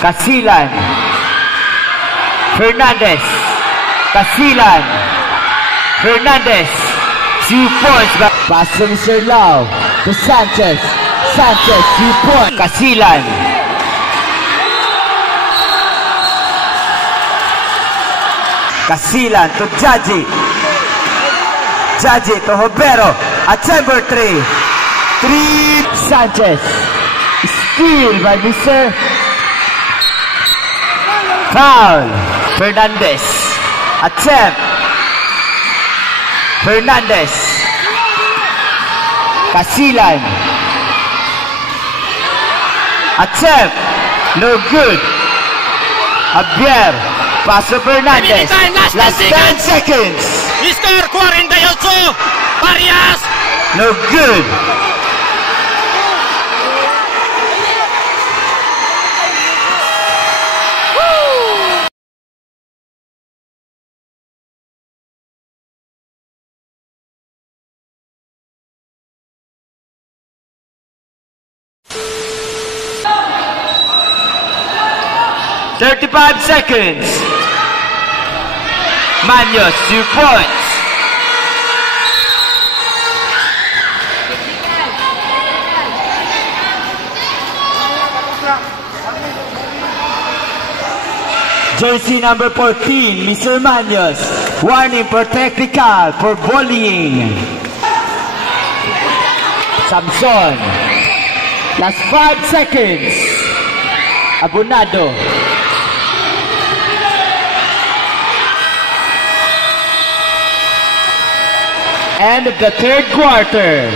Casilan. Fernandez. Casilan. Fernandez. 2 points. Pass to Mr. Lau. To Sanchez. Sanchez, 2 points. Casilan. Casilan to Jaji. Jaji to Hobero. At number 3. 3. Sanchez. Steal by Mr. Foul. Fernandez. Attempt. Fernandez. Casilan. Attempt. No good. Javier. Paso Fernandez. Last 10 seconds. Mr. 48. Arias. No good. Thirty-five seconds. Manos, 2 points. Jersey number 14, Mr. Manos. Warning for technical for bullying. Samson. Last 5 seconds. Abonado. End of the third quarter.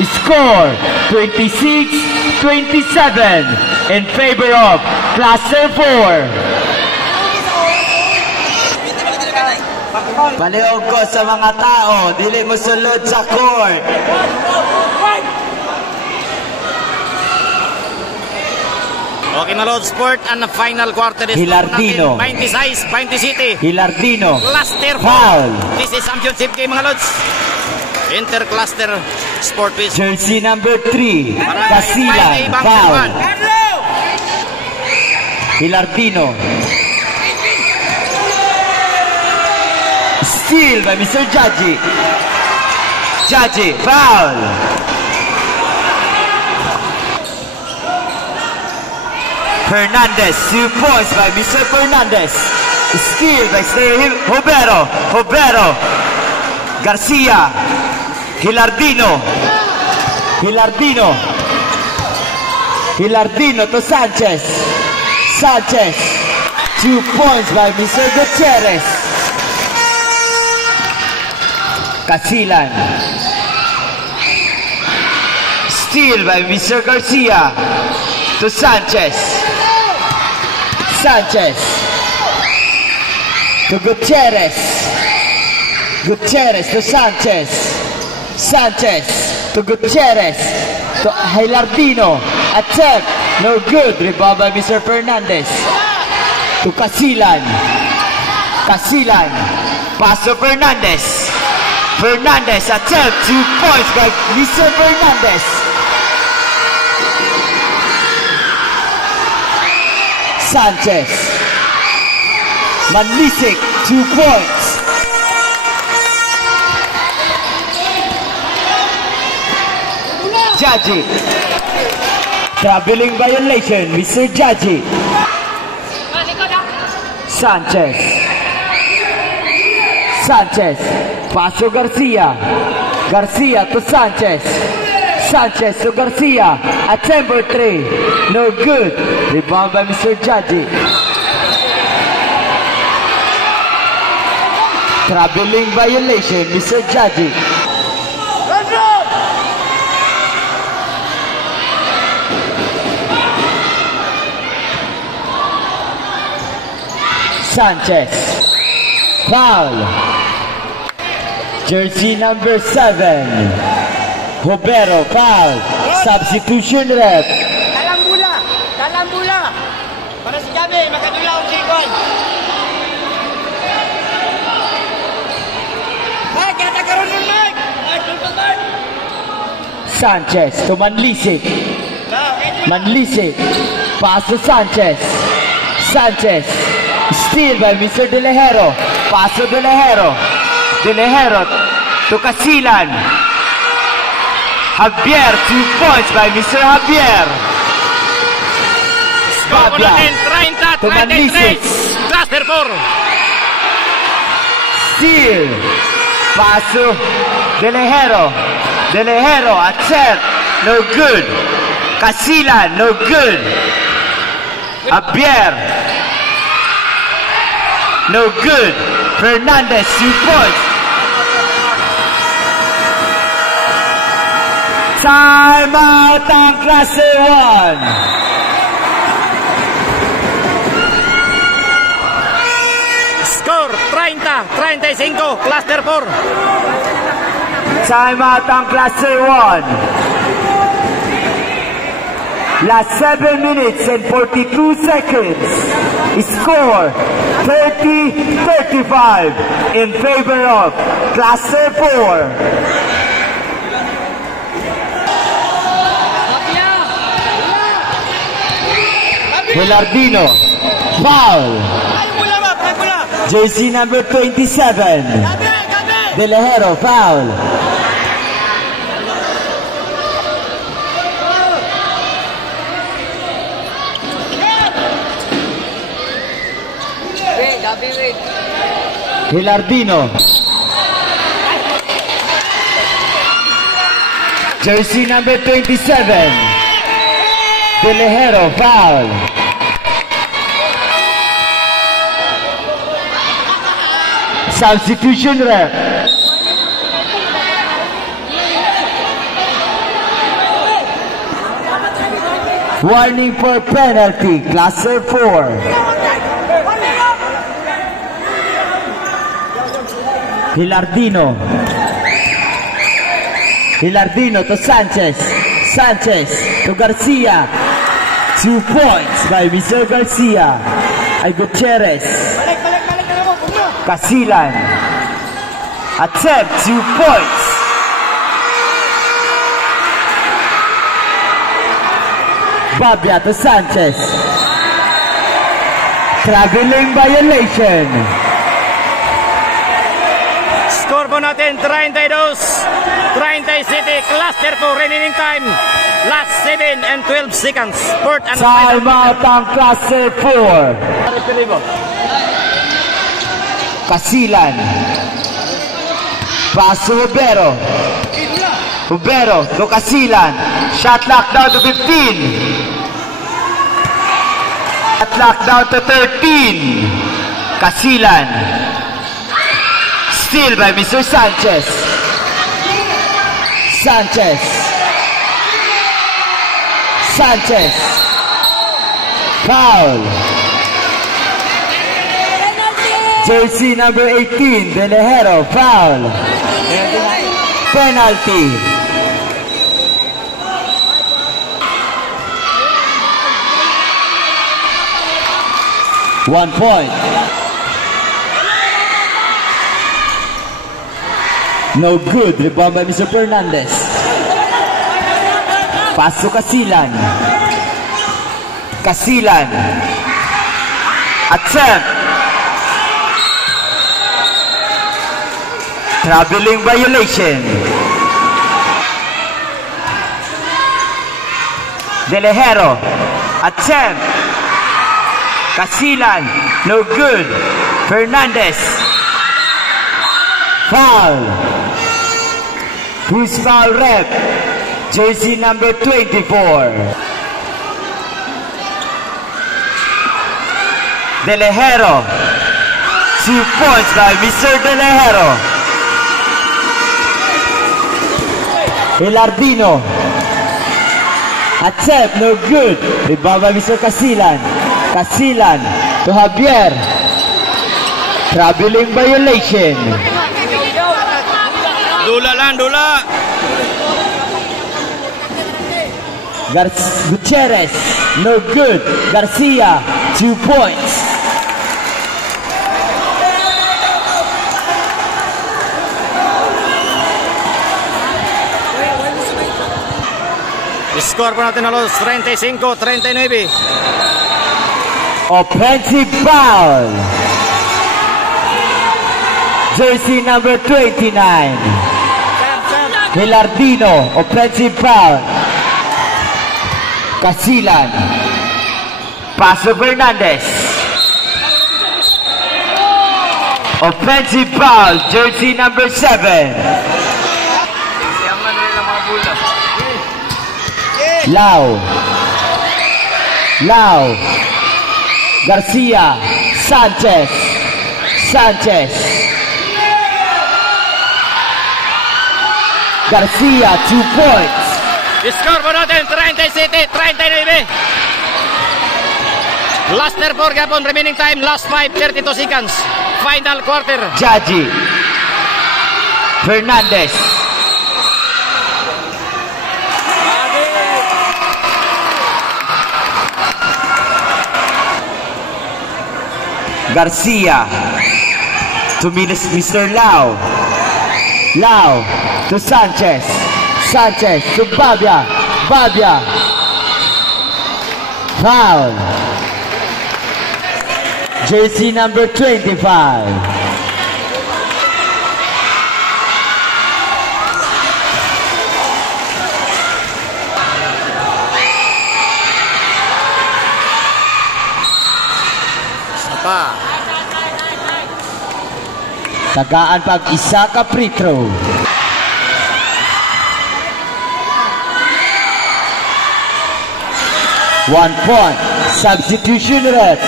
Score 26-27 in favor of Cluster 4. Palihog ko sa mga tao, dili mo sulod sa court. Okay na Lord Sport, and the final quarter is Hilardino. 26, 20 City. Hilardino. Cluster 4. Foul. This is championship game mga Lods. Inter-cluster sport piece. Jersey number 3, Casilan. Foul. Hilardino. Steal by Mr. Jaji. Jaji, foul. Fernandez, 2 points by Mr. Fernandez. Steal by Hobero. Hobero. Garcia. Hilardino. Hilardino. Hilardino to Sanchez. Sanchez. 2 points by Mr. Gutierrez. Casilan. Steal by Mr. Garcia to Sanchez. Sanchez to Gutierrez. Gutierrez to Sanchez. Sanchez to Gutierrez to Hilardino. Attempt. No good. Rebound by Mr. Fernandez. To Casilan. Casilan. Pass to Fernandez. Fernandez attempt. 2 points by Mr. Fernandez. Sanchez. Manlisik. 2 points. Jaji. Traveling violation, Mr. Jaji. Sanchez. Sanchez. Paso Garcia. Garcia to Sanchez. Sanchez to Garcia. Attempt for 3. No good. Rebound by Mr. Jaji. Traveling violation, Mr. Jaji. Sanchez. Foul. Jersey number 7. Hobero. Foul. Substitution rep. Dalam bola. Para si Gabi, makadulaw si Gon. Ay, kaya karon nun, Mike. Sanchez to Manlisik. Manlisik. Pass to Sanchez. Sanchez. Steal by Mr. De Lejero. Paso De Lejero. De Lejero to Casilan. Javier, 2 points by Mr. Javier. Score po natin, 30-33. Cluster 4. Steal. Paso De Lejero. De Lejero, attempt. No good. Casilan, no good. Javier. No good. Fernandez, 2 points. Time out ang klase 1. Score 30-35. Cluster 4. Time out ang klase 1. Last 7 minutes and 42 seconds. Score 30-35 in favor of Cluster 4. Velardino, foul. Jersey number 27. De Lejero, foul. Velardino. Jersey number 27. De Lejero, foul. Substitution ref. Warning for penalty, Cluster 4. Velardino. Velardino to Sanchez. Sanchez to Garcia. 2 points by Mr. Garcia. Ay Gutierrez. Casilan. Attempt 2 points. Babia to Sanchez. Traveling violation. Score po natin 32-37. Cluster 4. Remaining time. Last 7 and 12 seconds. Fourth and Time out ang Cluster 4. Casilan. Paso Hubero. Hubero to Casilan. Shot lock down to 15. Shot lock down to 13. Casilan. Steal by Mr. Sanchez. Sanchez. Sanchez. Foul. Jersey number 18, De Lejero, foul. Penalty. One point. No good. Rebound by Mr. Fernandez. Pass to Casilan. Casilan. Attempt. Traveling violation. De Lejero. Attempt. Casilan. No good. Fernandez. Foul. Who's foul rep? Jersey number 24. De Lejero. 2 points by Mr. De Lejero. Velardino. Attempt, no good. Rebound by Mr. Casilan. Casilan to Javier. Traveling violation. Dula lang, dula. Gutierrez, no good. Garcia, 2 points. Score po natin halos 35-39. Offensive foul. Jersey number 29. Hilardino, offensive foul. Casilan. Paso Fernandez. Offensive foul, jersey number 7. Lau. Garcia. Sanchez. Garcia, 2 points. Score po natin, 37-39. Cluster 4 gapon, remaining time, last 5:32 seconds. Final quarter. Jaji. Fernandez. Garcia to Mr. Lau to Sanchez to Babia foul, jersey number 25. Tagaan pag isa ka free throw. One point. Substitution rep.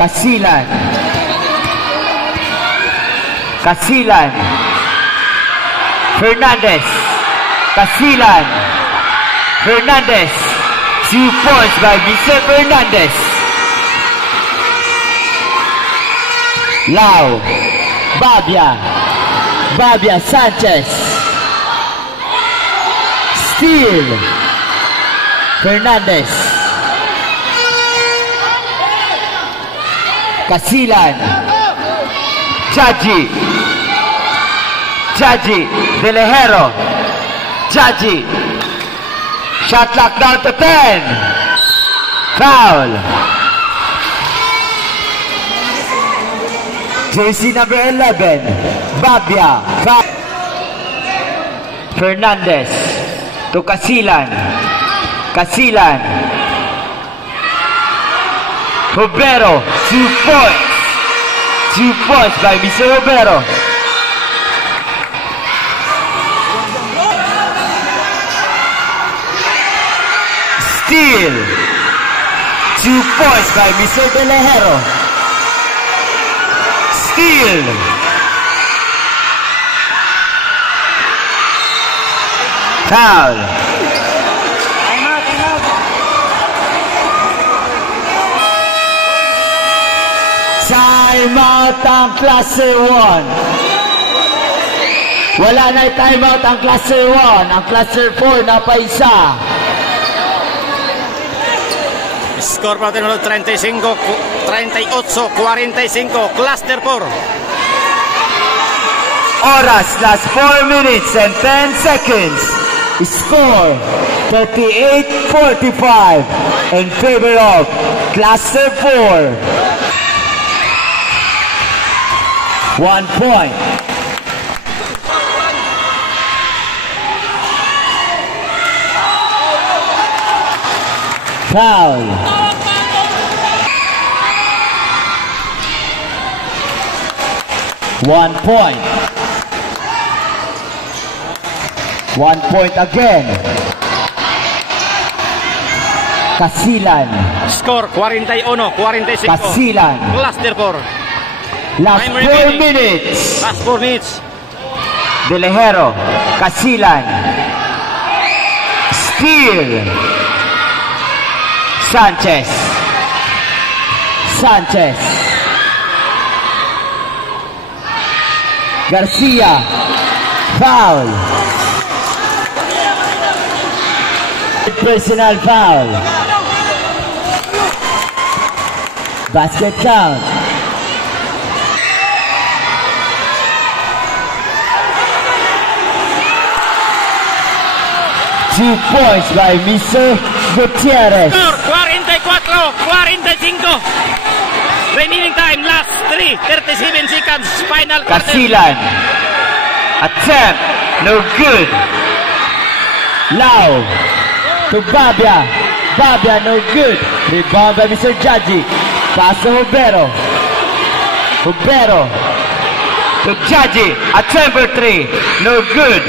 Casilan. Fernandez. Fernandez. 2 points by Mr. Fernandez. Lau. Babia Sanchez. Steal. Fernandez. Casilan. Jaji. De Lejero. Shot clock down to 10. Foul. Jersey number 11. Babia. Foul. Fernandez to Casilan. Robero. 2 points. 2 points by Mr. Robero. Steal. 2 points by Mr. De Lejero. Steal. Foul. Timeout ang klase 1. Wala na timeout ang klase 1. Ang klase 4 na pa isa. Score pa natin 38-45, cluster 4. Oras, last 4 minutes and 10 seconds. Score 38-45 in favor of cluster 4. 1 point. Foul. One point. 1 point again. Casilan. Score 41-45. Casilan. Cluster 4. Last 4 minutes. Last 4 minutes. De Lejero. Casilan. Steal. Sanchez. Garcia. Foul. Personal foul. Basket count. 2 points by Mr. Gutierrez. Score 44-45. Remaining time, last 37 seconds. Final quarter. Casilan. Attempt. No good. Lau. To Babia. Babia, no good. Rebound by Mr. Jaji. Pass to Hubero. Hubero. To Jaji. Attempt for 3. No good.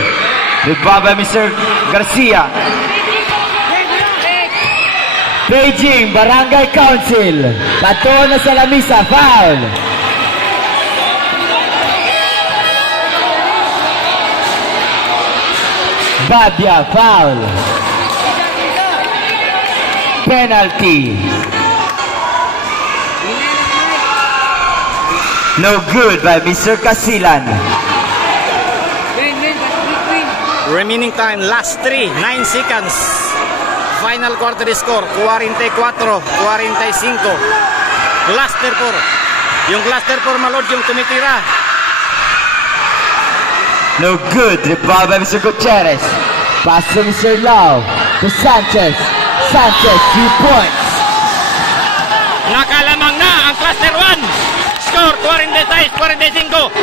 Rebound by Mr. Garcia. Beijing Barangay Council. Pato na sa lamisa. Foul. Babia, foul. Penalty. No good by Mr. Casilan. Remaining time, last 9 seconds. Final quarter score, 44-45. Cluster 4. Yung cluster 4 malod yung tumitira. No good. Rebound by Mr. Gutierrez. Pass to Mr. Lau. To Sanchez. Sanchez, 2 points. Nakalamang na ang cluster 1. Score 46-45.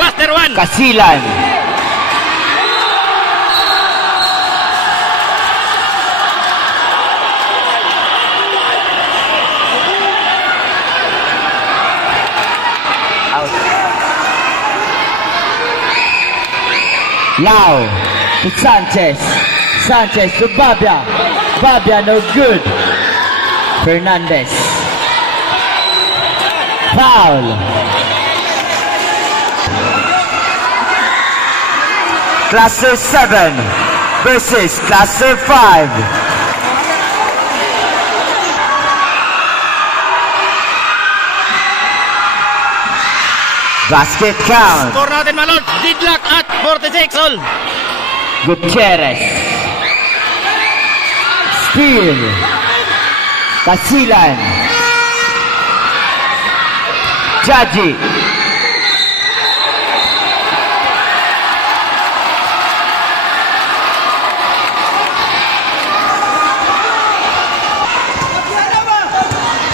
Cluster 1. Casilan. Lau to Sanchez. Sanchez to Babia. Babia, no good. Fernandez. Foul. Cluster 7 versus Cluster 5. Basket count. Score natin malod. Deadlock at 46 all. Gutierrez. Steal. Casilan. Jaji.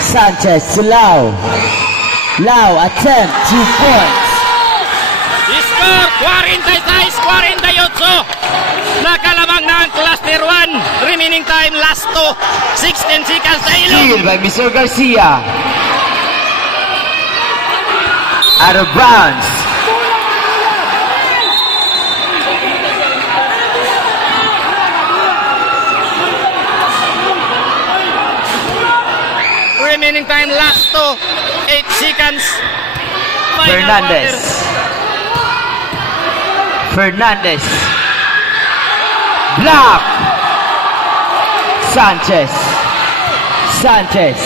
Sanchez to Lau. Lau attempt 2 points. Score 46-48. Nakalamang na ang cluster 1. Remaining time, last 16 seconds sa ilong. Steal by Mr. Garcia. Out of bounds. Remaining time, last 8 seconds. Final Fernandez. quarter. Fernandez. Block. Sanchez. Sanchez.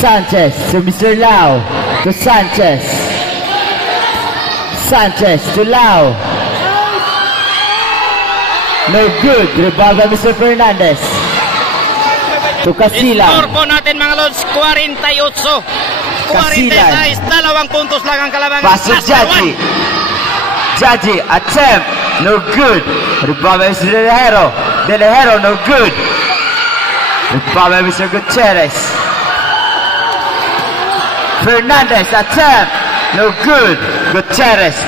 Sanchez to Mr. Lau. To Sanchez. Sanchez to Lau. No good. Rebound by Mr. Fernandez. To Casilan. Score po natin mga lods, 48. 46, 2 puntos lang ang kalamangan. Pass to Jaji. Jaji, attempt. No good. Rebound by Mr. De Lejero. De Lejero, no good. Rebound by Mr. Gutierrez. Fernandez, attempt. No good. Gutierrez.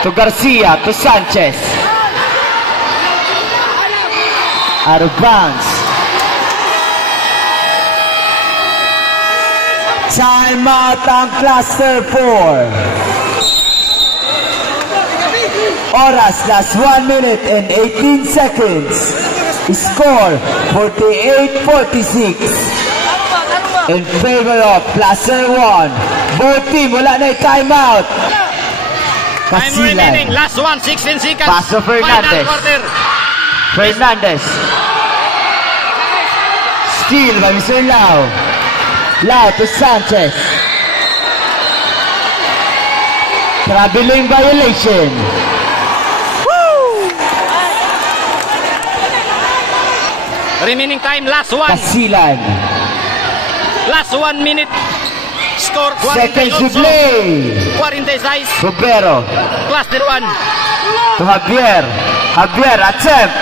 To Garcia. To Sanchez. Out of bounds. Time out ang Cluster 4. Oras, last 1 minute and 18 seconds. Score 48-46 in favor of Cluster 1. Both team, wala na yung timeout. Time remaining, last 16 seconds. Paso Fernandez. Final quarter. Fernandez. Steal by Mr. Lau. Lau to Sanchez. Traveling violation. Remaining time, last 1. Casilan. Last 1 minute. Score Seconds to 48. play. 46. Hubero. Cluster 1. To Javier. Javier, attempt.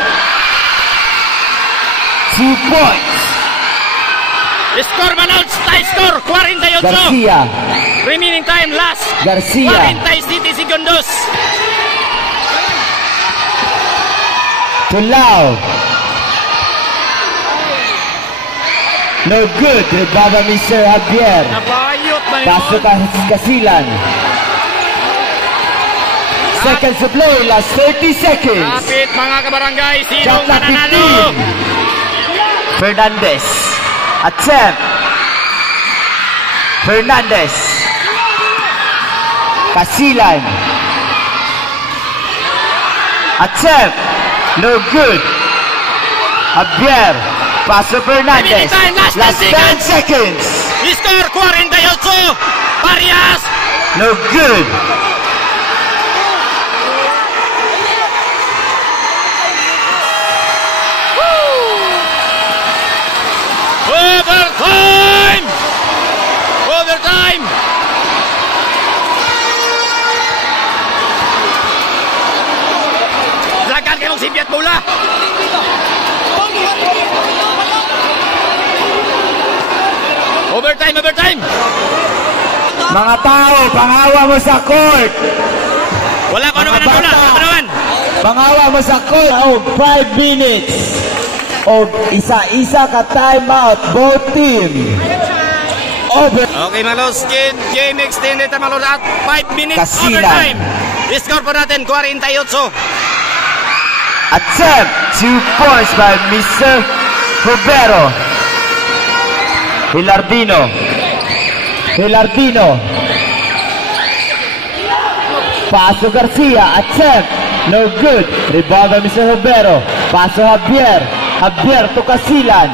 2 points. Score Malods, tie score, 48. Garcia. Remaining time, last Garcia. 47 segundos. To Lau. No good. Rebound by Mr. Javier. Nabayot ba Paso yun? Casilan. Seconds to play. Last 30 seconds. Kapit mga kabarangay, sinong Shot clock mananalo? 15. Fernandez. Attempt. Fernandez. Casilan. Attempt. No good. Javier. Paso Fernandez. Time, last 10 seconds. Score 48. Parias. No good. Overtime! Overtime! Lagan kayo si Biat Bola. Overtime, overtime! Mga tao, pangawa mo sa court. Wala pa naman ang bola. Wala pa naman. Pangawa mo sa court. 5 minutes. O isa-isa ka timeout. Both team. Over. Okay, Malos. Game extended ang Malos at 5 minutes Casilan. overtime. Score po natin, 48. Attempt. 2 points by Mr. Rivero. Hilardino. Paso Garcia. Attempt. No good. Rebound by Mr. Rivero. Paso Javier. Javier to Casilan.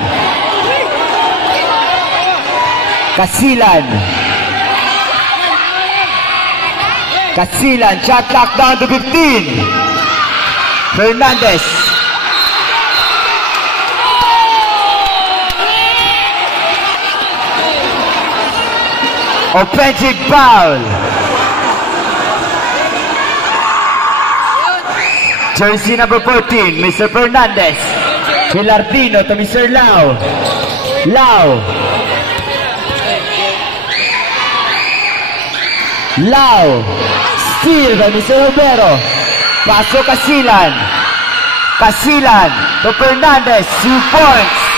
Casilan. Shot clock down to 15. Fernandez. Offensive foul. Jersey number 14, Mr. Fernandez. Hilardino to Mr. Lau. Steal by Mr. Rivero. Paso Casilan to Fernandez. 2 points.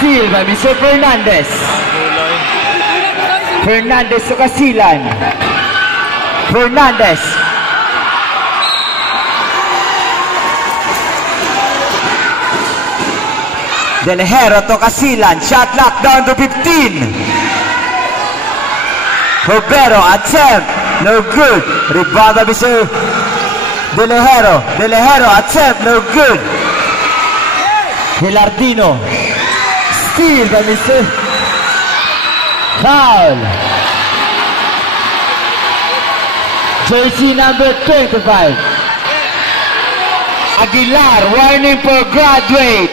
Steal by Mr. Fernandez. Fernandez to Casilan. Fernandez. Del Hero to Casilan. Shot lock down to 15. Rivero attempt. No good. Rebound by Mr. Del Hero attempt. No good. Hilardino. Steal by Mr. Foul. Jersey number 25. Aguilar, warning for graduate.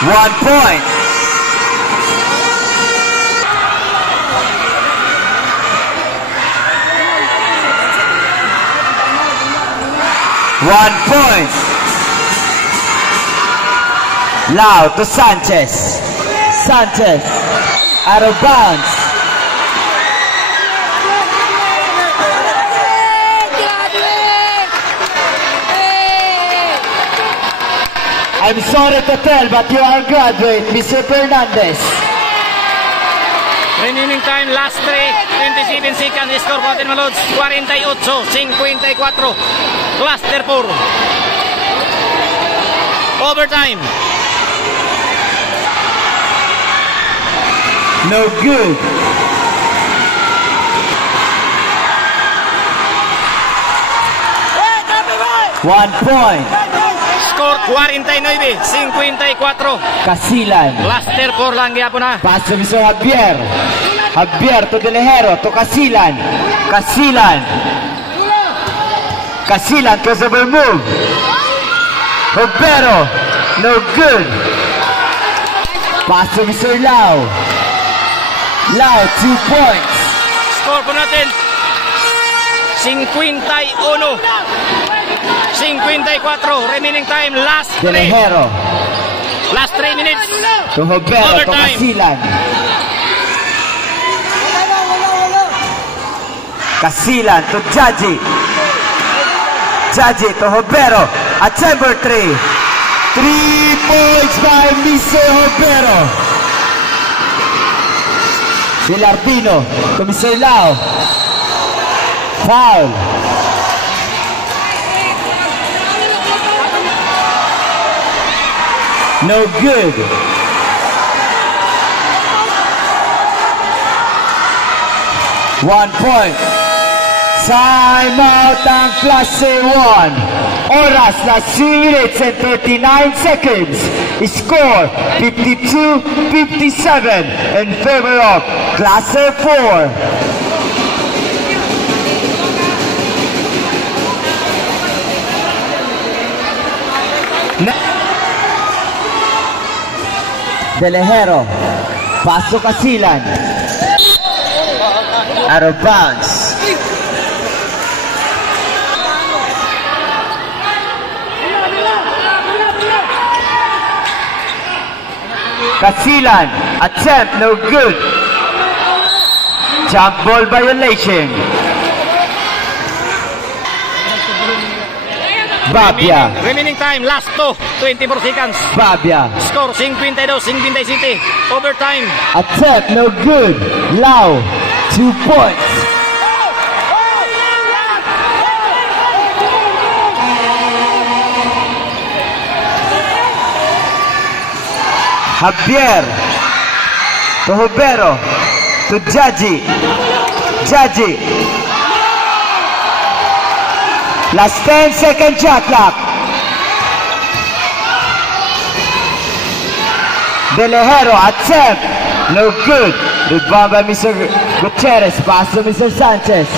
One point. One point. Lau to Sanchez. Out of bounds. I'm sorry to tell, but you are graduate, Mr. Fernandez. Remaining time, last 27 seconds. Score po natin Malods, 48-54. Cluster 4. Overtime. No good. Eh, tapi boy! 1 point. Score 49-54. Casilan. Cluster 4 lang gyapon na. Paso mismo Javier. Javier to De Lejero to Casilan. Casilan. Casilan crossover move. Roberto. No good. Paso Mr. Lau. Lau, 2 points. Score po natin 51. 54. Remaining time. Last De 3. Lejero Last 3 minutes. to Roberto to Overtime. Casilan. Casilan to Jaji. Jaji to Roberto. At chamber 3. 3 points by Mr. Roberto. Villardino to Mr. Lau. Foul. No good. One point. Time out ang klase 1. Oras na 3 minutes and 39 seconds. Score 52-57 in favor of klase 4. De Lejero. Paso Casilan. Out of bounds. Casilan. Attempt no good. Jump ball violation. Babia. Remaining time. Last 24 seconds. Babia. Score 52-57. Overtime. Attempt no good. Lau. 2 points. Javier to Roberto to Jaji. Jaji. Last 10-second shot clock. De Lejero attempt. No good. Rebound by Mr. Gutierrez. Pass to Mr. Sanchez.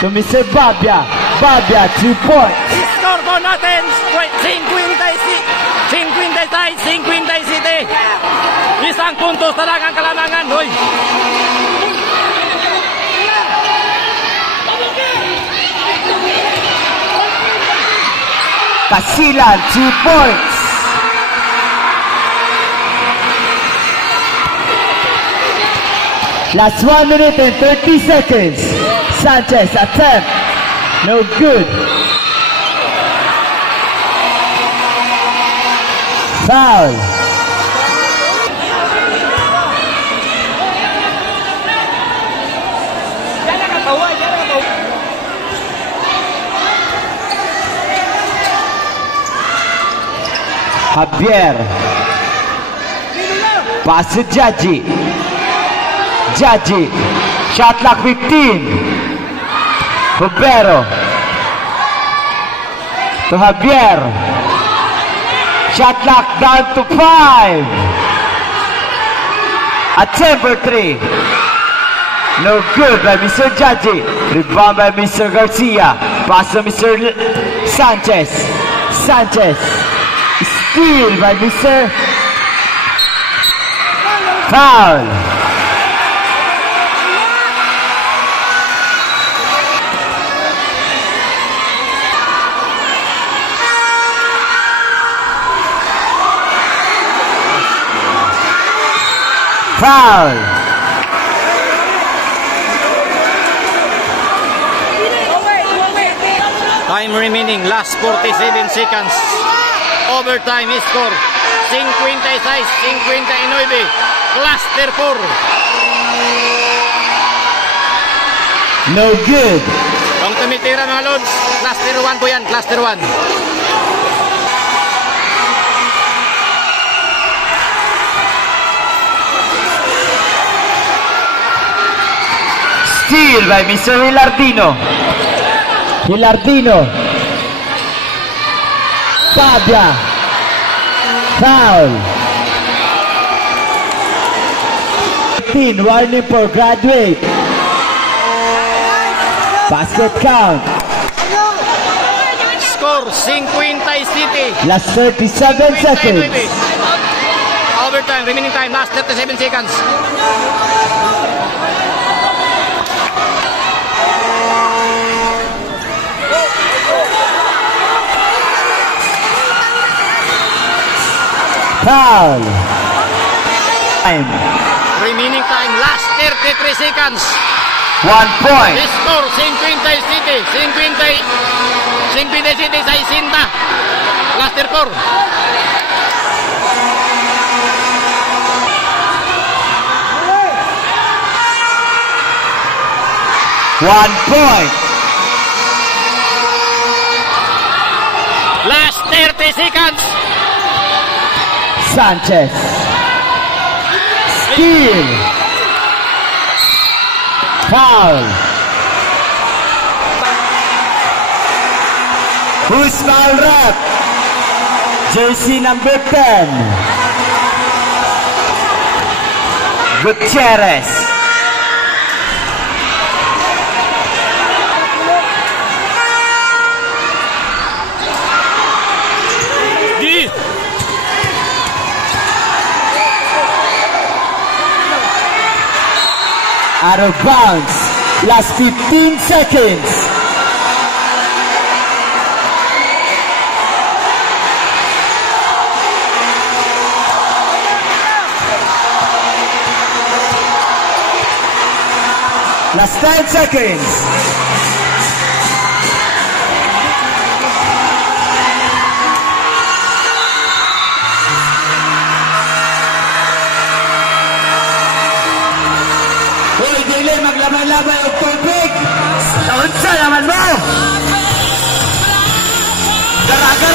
To Mr. Babia. Babia, 2 points. Score po natin 56-57. Isang puntos na lang ang kalamangan. Hoy. Casilan, 2 points. Last 1 minute and 30 seconds. Sanchez attempt. No good. Foul. Javier. Pass to Jaji. Jaji. Shot clock 15. Roberto. To Javier. Shot clock down to 5. Attempt for 3. No good by Mr. Jaji. Rebound by Mr. Garcia. Pass to Mr. Sanchez. Sanchez. Steal by Mr. Foul. Foul. Time remaining. Last 47 seconds. Overtime score 56-59. Cluster 4. No good. Kung tumitira mga lods, cluster 1 po yan. Cluster 1. Steal by Mr. Hilardino. Hilardino. Babia. Foul. 15, warning for graduate. Basket count. Score 50 City. Last 37 seconds. Overtime, remaining time, last 37 seconds. Foul. Time. Remaining time, last 33 seconds. 1 point. Score 50 City. 50 City, 60. Last score. 1 point. Last 30 seconds. Sanchez. Steal. Foul. Who's foul rep? Jersey number 10. Gutierrez. Out of bounds. Last 15 seconds. Last 10 seconds. Maglaban-laban ang tubig! Taon sa naman mo! Garagan